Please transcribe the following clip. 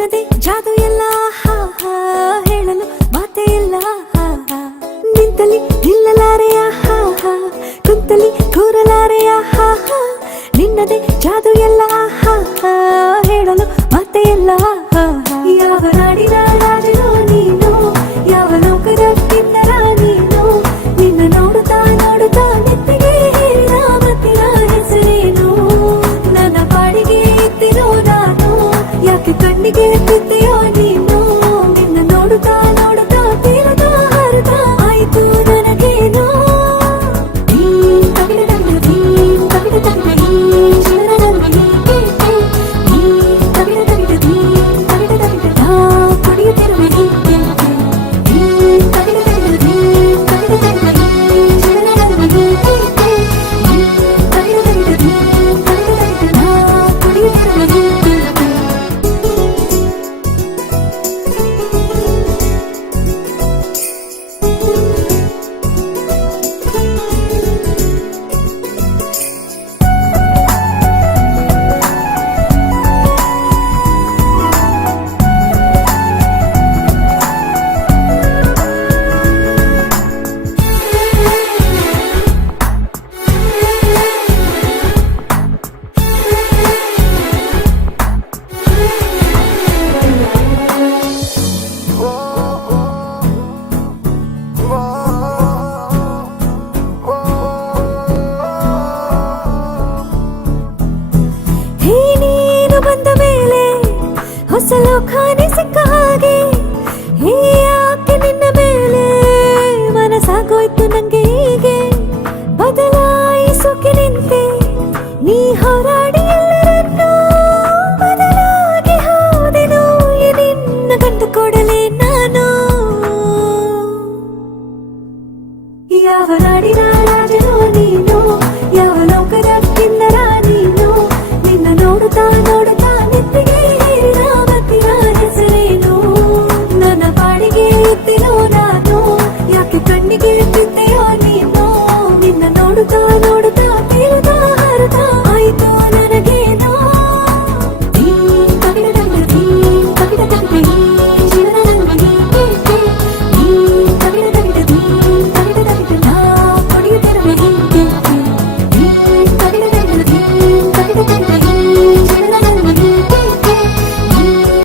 ನಿನ್ನದೇ ಜಾದು ಎಲ್ಲ ಹಾ ಹಾ ಹೇಳಲು ಮಾತೇ ಇಲ್ಲ ಹಾ ಹಾ ನಿಂತಲಿ ನಿಲ್ಲಲಾರೆಯ ಹಾ ಹಾ ಕುಂತಲಿ ಕೂರಲಾರೆಯ ಹಾ ಹಾ ನಿನ್ನದೇ ಜಾದು ಎಲ್ಲ ಹಾ ಹಾ ಹೇಳಲು ಮಾತೇ ಇಲ್ಲ ಹಾ ಹಾ ಯಾವ ನಾಡಿನ ರಾಜನೋ ನೀನು ಯಾವ ಲೋಕದ ಕಿನ್ನರ ನೀನು ನಿನ್ನ ನೋಡುತ್ತಾ ನೋಡುತ್ತಾ ನೆತ್ತಿಗೆ ಹೇರಿದ ಮತ್ತಿನ ಹೆಸರೇನು ನನ್ನ ಪಾಡಿಗೆ ಎತ್ತಿರೋ ನಾನು ಯಾಕೆ ಕಣ್ಣಿಗೆ ಎತ್ತಿದೆಯೋ ನೀನು ನಿನ್ನ ನೋಡುತ್ತಾ ನೋಡುತ್ತಾ ತೀರದ ಹರಿದ ಆಯಿತು ನನಗೇನೋ ಬಂದ ಮೇಲೆ ಹೊಸ ಲೋಕನೇ ಸಿಕ್ಕ ಹಾಗೆ ಯಾಕೆ ನಿನ್ನ ಮೇಲೆ ಮನಸ್ಸಾಗೋಯ್ತು ನಂಗೆ ಹೀಗೆ ಬದಲಾಯಿಸೋಕೆ ನಿಂತೆ ನೀ ಹೋರಾಡಿ ಎಲ್ಲರನ್ನೂ ಬದಲಾಗಿ ಹೋದೆನು ನಿನ್ನ ಕಂಡು ಕೊಡಲೇ ನಾನು ಯಾವ ನಾಡಿನ ರಾಜನೋ ನೀನು ಯಾವ ಲೋಕದ ಕಿನ್ನರ ನೀನು ನಿನ್ನ ನೋಡುತ್ತಾ ನೋಡುತ್ತಾ ನೆತ್ತಿಗೆ ಹೇರಿದ ಮತ್ತಿನ ಹೆಸರೇನು ನನ್ನ ಪಾಡಿಗೆ ಎತ್ತಿರೋ ನಾನು ಯಾಕೆ ಕಣ್ಣಿಗೆ ಎತ್ತಿದೆಯೋ ನೀನು ನಿನ್ನ ನೋಡುತ್ತಾ ನೋಡುತ್ತಾ ತೀರದ ಹರಿದ ಆಯಿತು ನನಗೇನೋ Thank you.